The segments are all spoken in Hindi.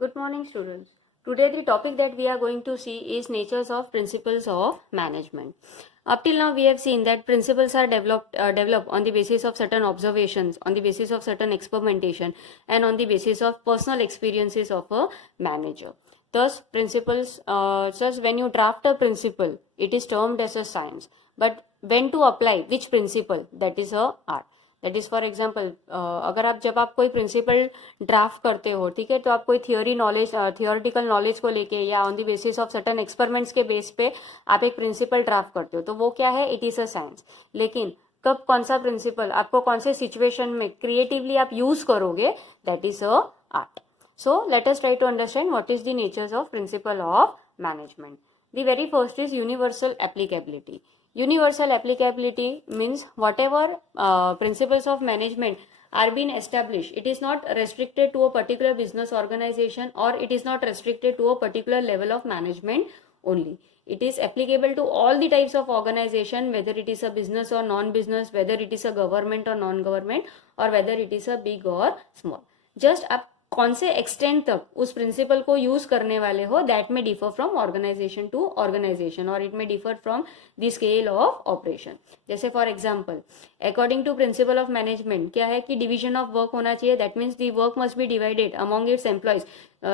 Good morning, students. Today, the topic that we are going to see is natures of principles of management. Up till now, we have seen that principles are developed on the basis of certain observations, on the basis of certain experimentation, and on the basis of personal experiences of a manager. Thus, principles, thus when you draft a principle, it is termed as a science. But when to apply which principle, that is a art. That is for example अगर जब आप कोई प्रिंसिपल ड्राफ्ट करते हो, ठीक है, तो आप कोई थियोरिटिकल नॉलेज को लेके या on the basis of certain experiments के बेस पे आप एक प्रिंसिपल ड्राफ्ट करते हो, तो वो क्या है, इट इज अ साइंस. लेकिन कब कौन सा प्रिंसिपल आपको कौन से सिचुएशन में क्रिएटिवली आप यूज करोगे, that is a art. So let us try to understand what is the natures of principle of management. The very first is universal applicability. Universal applicability means whatever principles of management are being established, it is not restricted to a particular business organization or it is not restricted to a particular level of management only. It is applicable to all the types of organization, whether it is a business or non-business, whether it is a government or non-government, or whether it is a big or small. Just आप कौन से एक्सटेंट तक उस प्रिंसिपल को यूज करने वाले हो, दैट में differ from organisation to organisation और इट में differ from the scale of operation. जैसे for example, according to principle of management क्या है कि डिवीजन ऑफ वर्क होना चाहिए. That means the work must be divided among its employees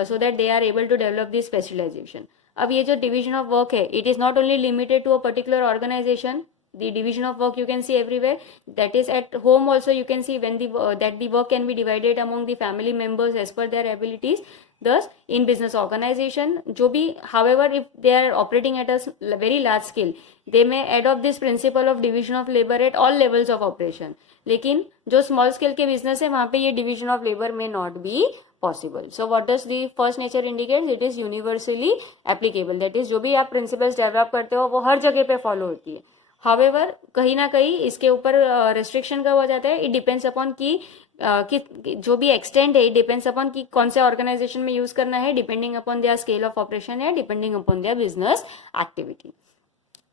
so that they are able to develop the specialisation. अब ये जो डिवीजन ऑफ वर्क है, it is not only limited to a particular organisation. The division of work you can see everywhere. That is at home also you can see when that the work can be divided among the family members as per their abilities. Thus in business organization जो भी, however if they are operating at a very large scale, they may adopt this principle of division of labor at all levels of operation. लेकिन जो small scale के business है वहाँ पे ये division of labor may not be possible. So what does the first nature indicate? It is universally applicable. That is जो भी आप principles develop करते हो वो हर जगह पे follow होती है. हावेवर कहीं ना कहीं इसके ऊपर रेस्ट्रिक्शन कब हो जाता है, इट डिपेंड्स अपॉन कि जो भी एक्सटेंड है, इट डिपेंड्स अपॉन कि कौन से ऑर्गेनाइजेशन में यूज करना है, depending upon their scale of operation है, depending upon their business activity.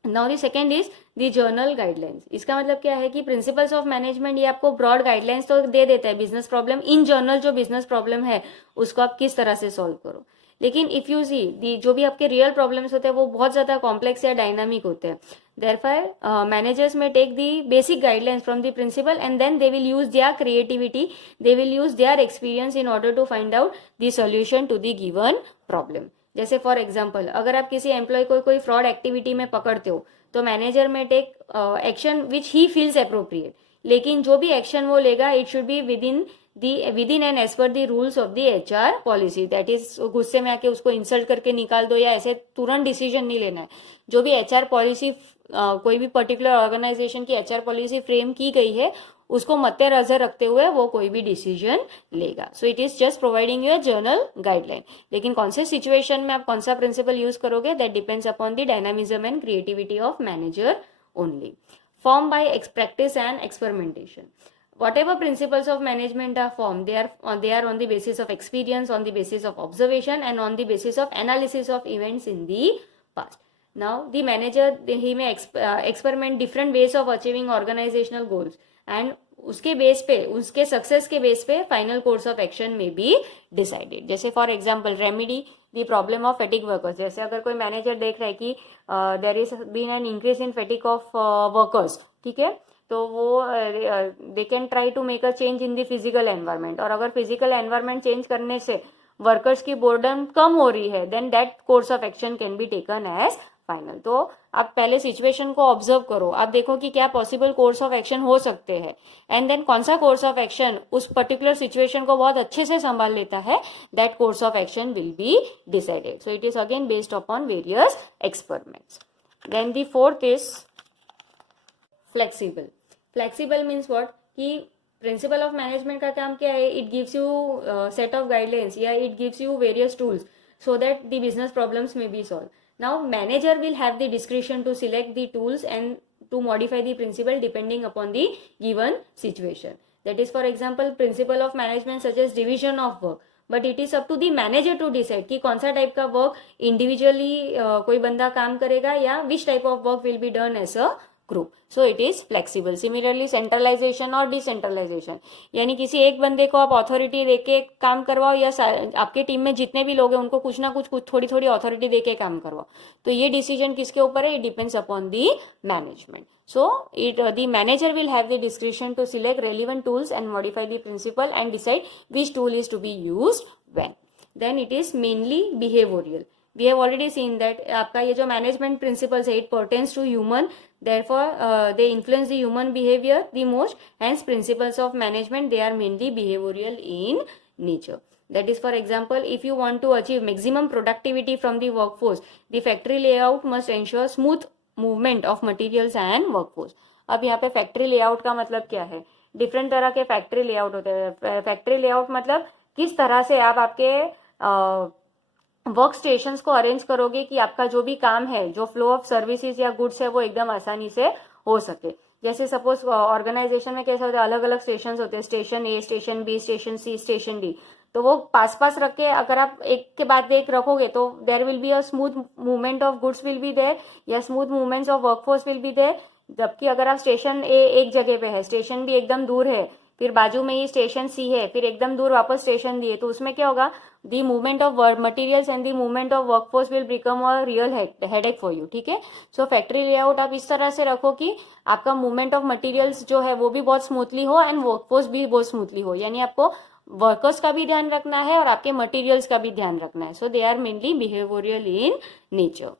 Now the second is the general guidelines. इसका मतलब क्या है कि प्रिंसिपल्स ऑफ मैनेजमेंट ये आपको ब्रॉड गाइडलाइंस तो दे देता है बिजनेस प्रॉब्लम इन जर्नल, जो बिजनेस प्रॉब्लम है उसको आप किस तरह से सॉल्व करो. लेकिन इफ यू सी जो भी आपके रियल प्रॉब्लम्स होते हैं वो बहुत ज्यादा कॉम्प्लेक्स या डायनामिक होते हैं. Therefore, managers may take the basic guidelines from the principal and then they will use their creativity, they will use their experience in order to find out the solution to the given problem. जैसे फॉर एग्जाम्पल, अगर आप किसी एम्प्लॉय को कोई फ्रॉड एक्टिविटी में पकड़ते हो तो manager may take action which he feels appropriate. लेकिन जो भी एक्शन वो लेगा it should be within and as per the rules of the HR policy. That is गुस्से में आके उसको इंसल्ट करके निकाल दो या ऐसे तुरंत डिसीजन नहीं लेना है. जो भी HR पॉलिसी कोई भी पर्टिकुलर ऑर्गेनाइजेशन की HR पॉलिसी फ्रेम की गई है उसको मद्देनजर रखते हुए वो कोई भी डिसीजन लेगा. सो it is just providing you a journal guideline. लेकिन कौन से सिचुएशन में आप कौन सा प्रिंसिपल यूज करोगे, that depends upon the dynamism and creativity of manager only. Form by practice and experimentation. Whatever principles of management are formed, they are on the basis of experience, on the basis of observation, and on the basis of analysis of events in the past. Now, the manager he may experiment different ways of achieving organizational goals, and उसके बेस पे, उसके सक्सेस के बेस पे final course of action may be decided. जैसे for example, remedy the problem of fatigue workers. जैसे अगर कोई मैनेजर देख रहा है कि there is been an increase in fatigue of workers, ठीक है, तो वो they can try to make a change in the physical environment. और अगर फिजिकल एनवायरमेंट चेंज करने से वर्कर्स की बोर्डम कम हो रही है, then that course of action can be taken as final. तो आप पहले सिचुएशन को ऑब्जर्व करो, आप देखो कि क्या पॉसिबल कोर्स ऑफ एक्शन हो सकते हैं, एंड देन कौन सा कोर्स ऑफ एक्शन उस पर्टिकुलर सिचुएशन को बहुत अच्छे से संभाल लेता है, that course of action will be decided. So it is again based upon various experiments. Then the fourth is flexible. Flexible means what, कि प्रिंसिपल ऑफ मैनेजमेंट का काम क्या है, it gives you set of guidelines या it gives you various tools so that the business problems may be solved. Now manager will have the discretion to select the tools and to modify the principle depending upon the given situation. That is for example principle of management such as division of work, but it is up to the manager to decide कि कौन सा टाइप का वर्क इंडिविजुअली कोई बंदा काम करेगा या which type of work will be done as a group, so it is flexible. Similarly centralisation और डिसेंट्रलाइजेशन, यानी किसी एक बंदे को आप अथॉरिटी देके काम करवाओ या आपके टीम में जितने भी लोग हैं उनको कुछ ना कुछ थोड़ी थोड़ी अथॉरिटी देके काम करवाओ, तो ये डिसीजन किसके ऊपर है? It depends upon the management. So the manager will have the discretion to select relevant tools and modify the principle and decide which tool is to be used when. Then it is mainly behavioral. We have already seen that आपका ये जो management principles है, it pertains to human, therefore they influence the human behavior the most. Hence principles of management, they are mainly behavioral in nature. That is, for example, if you want to achieve maximum productivity from the workforce, the factory layout must ensure smooth movement of materials and workforce. अब यहाँ पे फैक्ट्री लेआउट का मतलब क्या है? डिफरेंट तरह के फैक्ट्री लेआउट होते हैं. फैक्ट्री लेआउट मतलब किस तरह से आप आपके वर्क स्टेशंस को अरेंज करोगे कि आपका जो भी काम है, जो फ्लो ऑफ सर्विसेज या गुड्स है, वो एकदम आसानी से हो सके. जैसे सपोज ऑर्गेनाइजेशन में कैसे होते हैं, अलग अलग स्टेशन होते हैं, स्टेशन ए, स्टेशन बी, स्टेशन सी, स्टेशन डी. तो वो पास पास रख के अगर आप एक के बाद एक रखोगे तो there will be a smooth movement of goods will be there या smooth movements of workforce will be there. जबकि अगर आप स्टेशन ए एक जगह पे है, स्टेशन बी एकदम दूर है, फिर बाजू में ही स्टेशन सी है, फिर एकदम दूर वापस स्टेशन डी है, तो उसमें क्या होगा? The movement of materials and the movement of workforce will become a real headache for you. ठीक है. सो फैक्ट्री लेआउट आप इस तरह से रखो कि आपका मूवमेंट ऑफ मटेरियल्स जो है वो भी बहुत स्मूथली हो एंड वर्कफोर्स भी बहुत स्मूथली हो. यानी आपको वर्कर्स का भी ध्यान रखना है और आपके मटेरियल्स का भी ध्यान रखना है. So they are mainly behavioural in nature.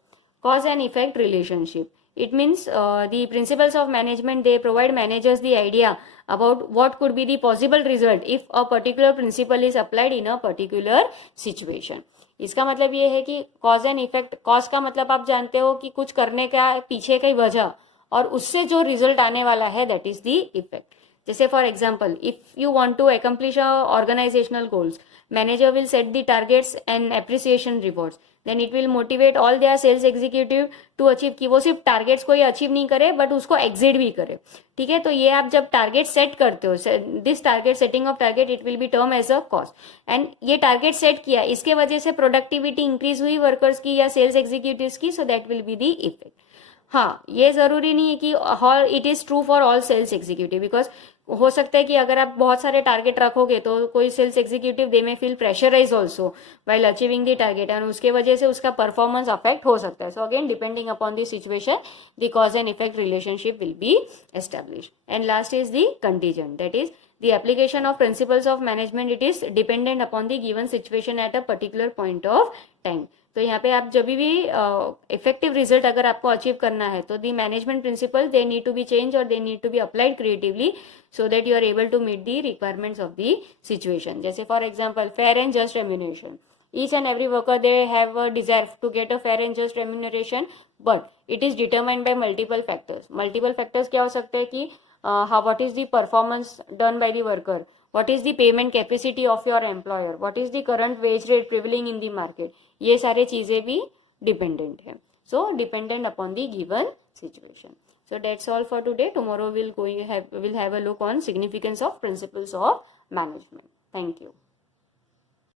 Cause and effect relationship. It means the principles of management, they provide managers the idea about what could be the possible result if a particular principle is applied in a particular situation. इसका मतलब ये है कि cause and effect. cause का मतलब आप जानते हो कि कुछ करने का पीछे की वजह, और उससे जो रिजल्ट आने वाला है, that is the effect. जैसे for example, if you want to accomplish organizational goals, manager will set the targets and appreciation rewards. Then it will motivate all their sales executive to achieve, कि वो सिर्फ टारगेट्स को ही अचीव नहीं करे बट उसको एग्जिट भी करे. ठीक है. तो ये आप जब टारगेट सेट करते हो, this target, setting of target, it will be term as a cause. And ये टारगेट सेट किया, इसके वजह से प्रोडक्टिविटी इंक्रीज हुई वर्कर्स की या सेल्स एग्जीक्यूटिव्स की, so that will be the effect. हाँ, ये जरूरी नहीं है कि it is true for all sales executive, because हो सकता है कि अगर आप बहुत सारे टारगेट रखोगे तो कोई sales executive they may feel pressurise also while achieving the target, and उसके वजह से उसका परफॉर्मेंस अफेक्ट हो सकता है. So again depending upon the situation, the cause and effect relationship will be establish. And last is the contingent. That is the application of principles of management. It is dependent upon the given situation at a particular point of time. तो यहाँ पे आप जब भी इफेक्टिव रिजल्ट अगर आपको अचीव करना है तो the management principle, they need to be change और they need to be applied creatively so that you are able to meet the requirements of the situation. जैसे for example, fair and just remuneration. Each and every worker, they have a desire to get a fair and just remuneration, but it is determined by multiple factors. Multiple factors क्या हो सकते हैं कि what is the performance done by the worker, what is the payment capacity of your employer, what is the current wage rate prevailing in the market. ये सारे चीजें भी डिपेंडेंट है. So dependent upon the given situation. So that's all for today. Tomorrow we'll have a look on significance of principles of management. Thank you.